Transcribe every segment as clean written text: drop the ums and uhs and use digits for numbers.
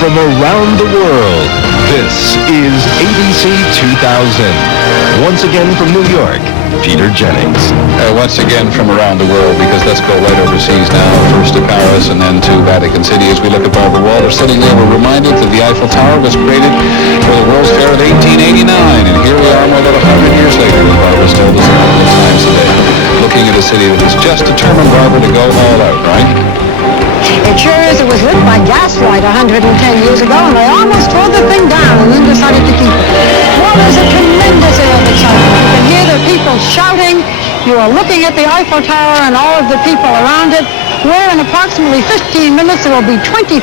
from around the world. This is ABC 2000. Once again from New York, Peter Jennings. Once again from around the world, because let's go right overseas now, first to Paris and then to Vatican City. As we look at Barbara Walter sitting there, we're reminded that the Eiffel Tower was created for the World's Fair in 1889, and here we are more than 100 years later, and Barbara's told us a couple of times today, looking at a city that was just determined, Barbara, to go all out, right? It sure is. It was lit by gaslight 110 years ago, and they almost tore the thing down and then decided to keep it. Well, there's a tremendous air of excitement. You can hear the people shouting. You are looking at the Eiffel Tower and all of the people around it, where in approximately 15 minutes there will be 20,000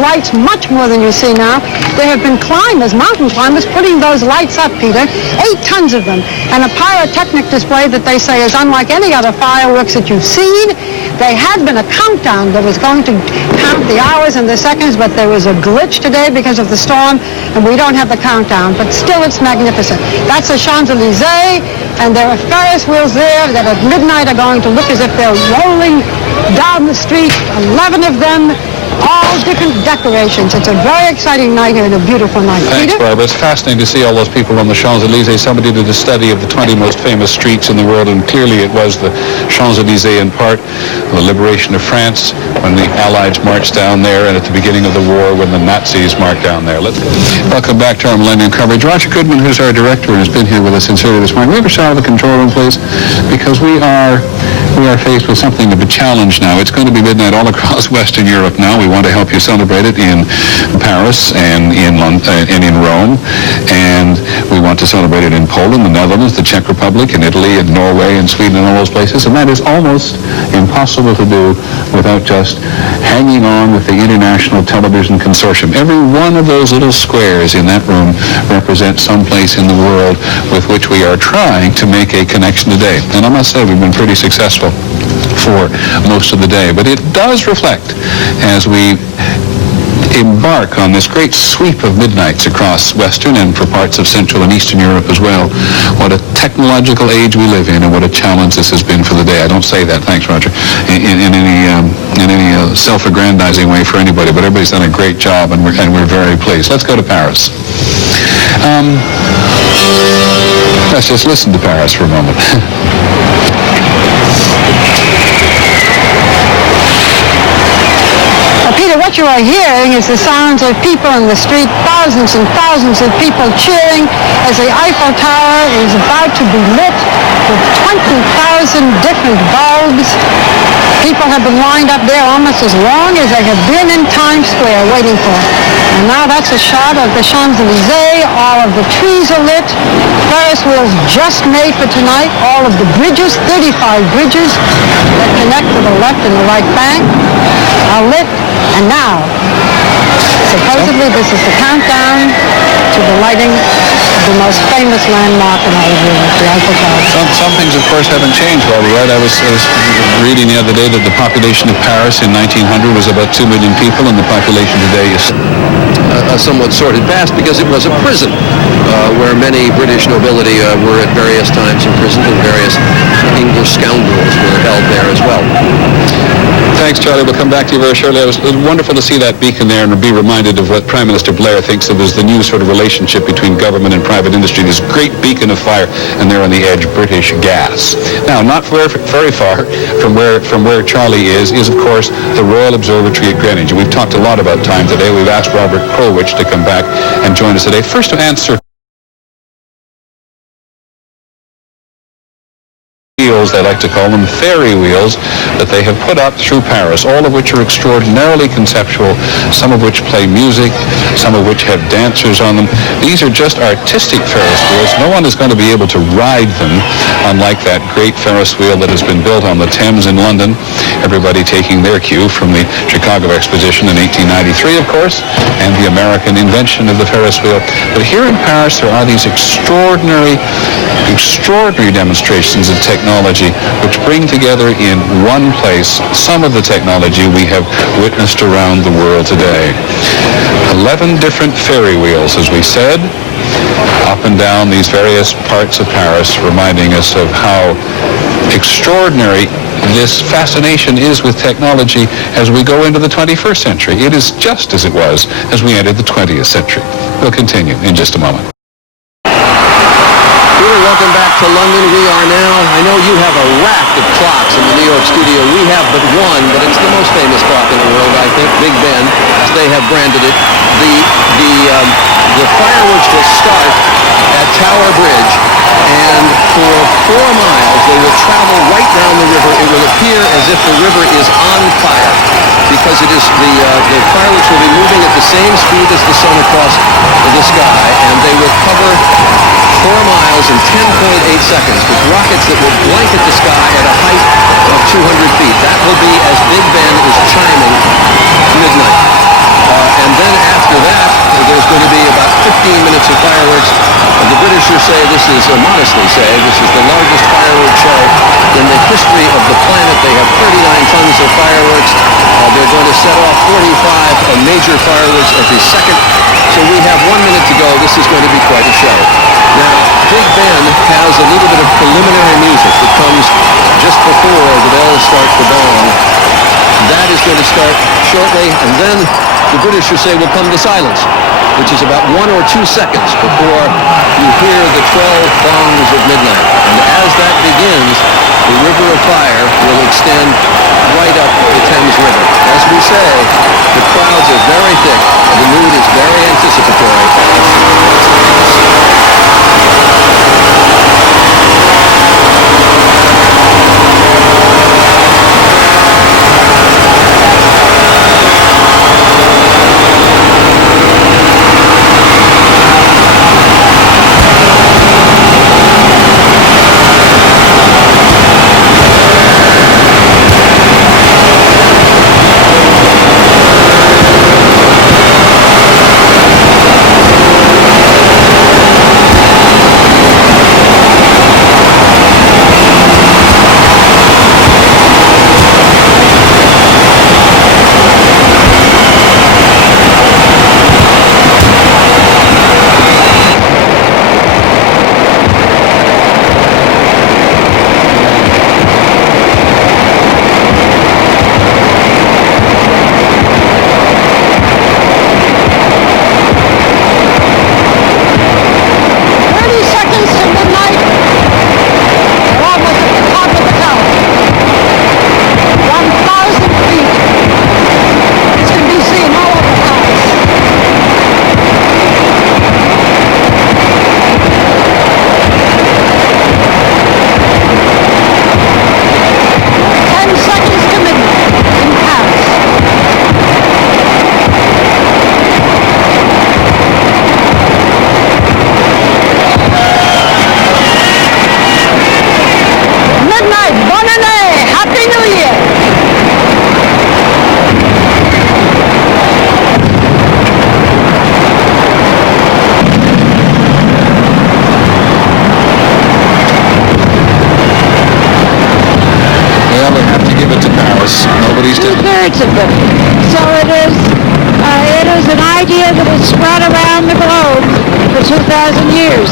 lights, much more than you see now. There have been climbers, mountain climbers, putting those lights up, Peter, 8 tons of them, and a pyrotechnic display that they say is unlike any other fireworks that you've seen. There had been a countdown that was going to count the hours and the seconds, but there was a glitch today because of the storm, and we don't have the countdown, but still it's magnificent. That's the Champs-Élysées, and there are Ferris wheels there that at midnight are going to look as if they're rolling down the street, 11 of them, all different decorations. It's a very exciting night here and a beautiful night. Thanks, Peter? Barbara. It's fascinating to see all those people on the Champs-Élysées. Somebody did a study of the 20 most famous streets in the world, and clearly it was the Champs-Élysées in part, the liberation of France, when the Allies marched down there, and at the beginning of the war, when the Nazis marched down there. Let's go. Welcome back to our Millennium coverage. Roger Goodman, who's our director and has been here with us since early this morning. We have a shot of the control room, please, because we are faced with something of a challenge now. It's going to be midnight all across Western Europe now. We want to help you celebrate it in Paris and in London, and in Rome, and we want to celebrate it in Poland, the Netherlands, the Czech Republic, and Italy, and Norway, and Sweden, and all those places, and that is almost impossible to do without just hanging on with the International Television Consortium. Every one of those little squares in that room represents some place in the world with which we are trying to make a connection today. And I must say, we've been pretty successful for most of the day. But it does reflect, as we embark on this great sweep of midnights across Western and for parts of Central and Eastern Europe as well, what a technological age we live in and what a challenge this has been for the day. I don't say that, thanks, Roger, in any self-aggrandizing way for anybody, but everybody's done a great job, and we're very pleased. Let's go to Paris. Let's just listen to Paris for a moment. Peter, what you are hearing is the sounds of people in the street, thousands and thousands of people cheering as the Eiffel Tower is about to be lit with 20,000 different bulbs. People have been lined up there almost as long as they have been in Times Square waiting for it. And now that's a shot of the Champs-Élysées. All of the trees are lit. Ferris wheels just made for tonight. All of the bridges, 35 bridges that connect to the left and the right bank, are lit. And now, supposedly this is the countdown to the lighting of the most famous landmark in all of Europe, the Eiffel Tower. Some things, of course, haven't changed, Barbara, right? I was reading the other day that the population of Paris in 1900 was about 2 million people, and the population today is a somewhat sordid past, because it was a prison where many British nobility were at various times imprisoned, and various English scoundrels were held there as well. Thanks, Charlie. We'll come back to you very shortly. It was wonderful to see that beacon there and be reminded of what Prime Minister Blair thinks of as the new sort of relationship between government and private industry, this great beacon of fire, and there on the edge, British gas. Now, not very far from where Charlie is, of course, the Royal Observatory at Greenwich. We've talked a lot about time today. We've asked Robert Krulwich to come back and join us today. First, to answer wheels, they like to call them, fairy wheels, that they have put up through Paris, all of which are extraordinarily conceptual, some of which play music, some of which have dancers on them. These are just artistic Ferris wheels. No one is going to be able to ride them, unlike that great Ferris wheel that has been built on the Thames in London, everybody taking their cue from the Chicago Exposition in 1893, of course, and the American invention of the Ferris wheel. But here in Paris, there are these extraordinary demonstrations of technology which bring together in one place some of the technology we have witnessed around the world today. 11 different ferry wheels, as we said, up and down these various parts of Paris, reminding us of how extraordinary this fascination is with technology as we go into the 21st century. It is just as it was as we entered the 20th century. We'll continue in just a moment. Peter, welcome back to London. We are now, I know you have a rack of clocks in the New York studio. We have but one, but it's the most famous clock in the world, I think, Big Ben, as they have branded it. The fireworks will start at Tower Bridge, and for 4 miles they will travel right down the river. It will appear as if the river is on fire, because it is the fireworks will be moving at the same speed as the sun across the sky, and they will cover 4 miles in 10.8 seconds with rockets that will blanket the sky at a height of 200 feet. That will be as Big Ben is chiming midnight. And then after that, there's going to be about 15 minutes of fireworks. The Britishers say this is, modestly say, this is the largest fireworks show in the history of the planet. They have 39 tons of fireworks. They're going to set off 45 major fireworks every second. So we have 1 minute to go. This is going to be quite a show. Now, Big Ben has a little bit of preliminary music that comes just before the bells start to gong. That is going to start shortly, and then the Britishers say will come to silence, which is about 1 or 2 seconds before you hear the 12 gongs of midnight. And as that begins, the river of fire will extend right up the Thames River. As we say, the crowds are very thick, and the mood is very anticipatory. Two-thirds of them. So it is an idea that has spread around the globe for 2,000 years.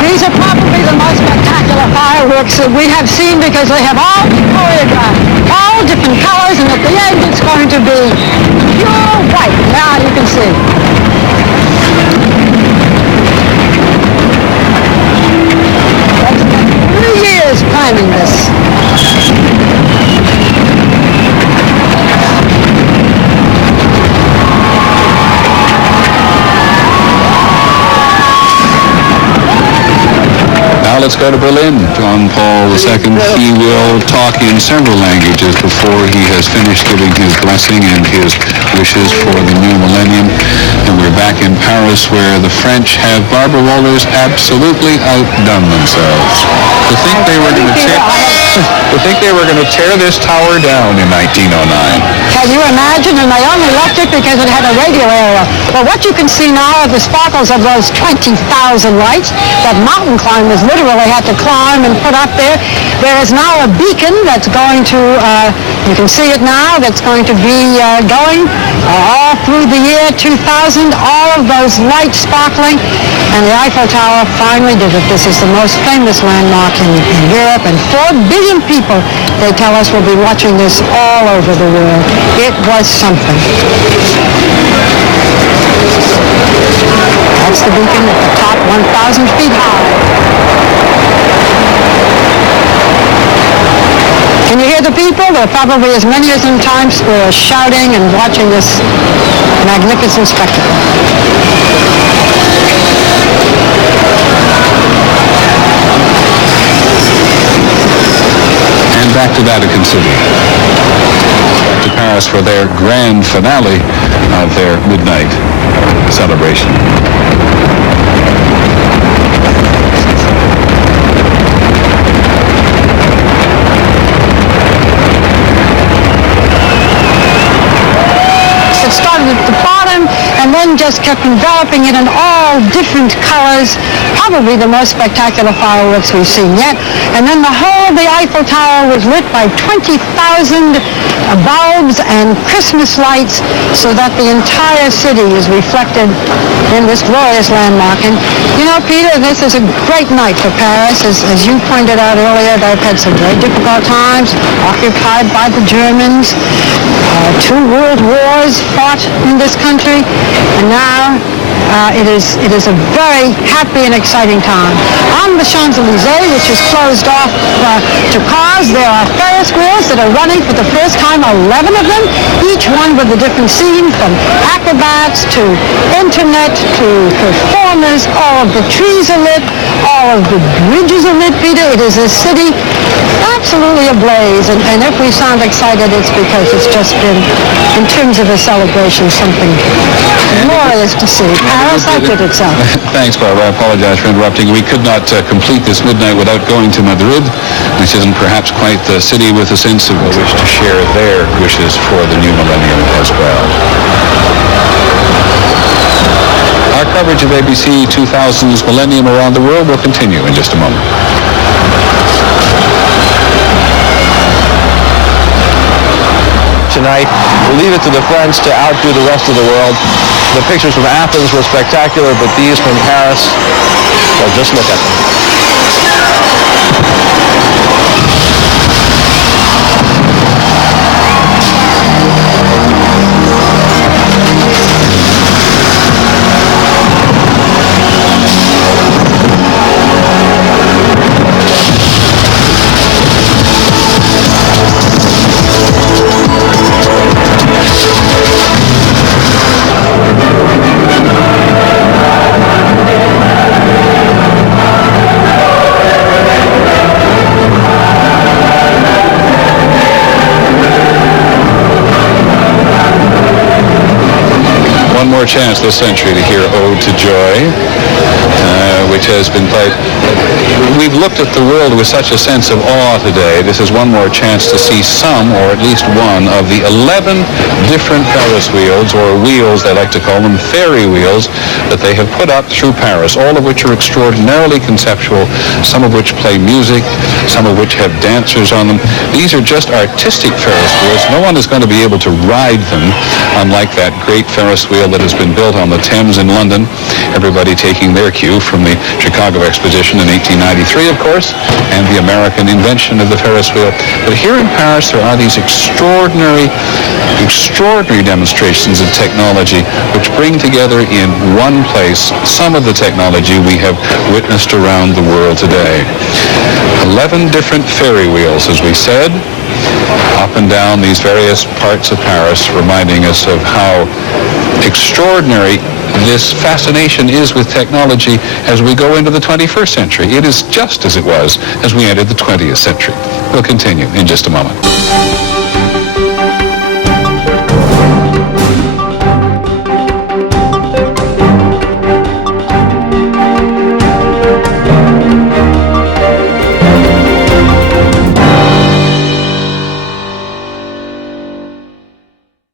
These are probably the most spectacular fireworks that we have seen, because they have all been choreographed, all different colors, and at the end it's going to be pure white. Now you can see. Planning this. Now let's go to Berlin. John Paul II, he will talk in several languages before he has finished giving his blessing and his wishes for the new millennium. And we're back in Paris, where the French have, Barbara Walters, absolutely outdone themselves. To think they were going to tear this tower down in 1909. Can you imagine? And they only left it because it had a radio area. Well, what you can see now are the sparkles of those 20,000 lights that mountain climbers literally had to climb and put up there. There is now a beacon that's going to You can see it now. That's going to be going all through the year 2000. All of those lights sparkling. And the Eiffel Tower finally did it. This is the most famous landmark in Europe. And 4 billion people, they tell us, will be watching this all over the world. It was something. That's the beacon at the top, 1,000 feet high. Can you hear the people? There are probably as many as in Times Square shouting and watching this magnificent spectacle. And back to Vatican City. Back to Paris for their grand finale of their midnight celebration. It started at the bottom and then just kept enveloping it in all different colors, probably the most spectacular fireworks we've seen yet. And then the whole of the Eiffel Tower was lit by 20,000 bulbs and Christmas lights, so that the entire city is reflected in this glorious landmark. And you know, Peter, this is a great night for Paris. As you pointed out earlier, they've had some very difficult times, occupied by the Germans. 2 world wars fought in this country, and now it is a very happy and exciting time. On the Champs-Élysées, which is closed off to cars, there are Ferris wheels that are running for the first time, 11 of them, each one with a different scene, from acrobats to internet to performers. All of the trees are lit, all of the bridges are lit, Peter. It is a city absolutely ablaze, and if we sound excited, it's because it's just been, in terms of a celebration, something glorious to see. Paris outdid itself. Thanks, Barbara. I apologize for interrupting. We could not complete this midnight without going to Madrid, which isn't perhaps quite the city with a sense of a wish to share their wishes for the new millennium as well. Our coverage of ABC 2000's Millennium Around the World will continue in just a moment. Tonight, we'll leave it to the French to outdo the rest of the world. The pictures from Athens were spectacular, but these from Paris, well, just look at them. More chance this century to hear Ode to Joy, which has been played. We've looked at the world with such a sense of awe today. This is one more chance to see some, or at least one, of the 11 different Ferris wheels, or wheels they like to call them, ferry wheels, that they have put up through Paris, all of which are extraordinarily conceptual, some of which play music, some of which have dancers on them. These are just artistic Ferris wheels. No one is going to be able to ride them, unlike that great Ferris wheel that has been built on the Thames in London, everybody taking their cue from the Chicago Exposition in 1893, of course, and the American invention of the Ferris wheel. But here in Paris, there are these extraordinary demonstrations of technology which bring together in one place some of the technology we have witnessed around the world today. 11 different ferry wheels, as we said, up and down these various parts of Paris, reminding us of how extraordinary this fascination is with technology as we go into the 21st century. It is just as it was as we entered the 20th century. We'll continue in just a moment.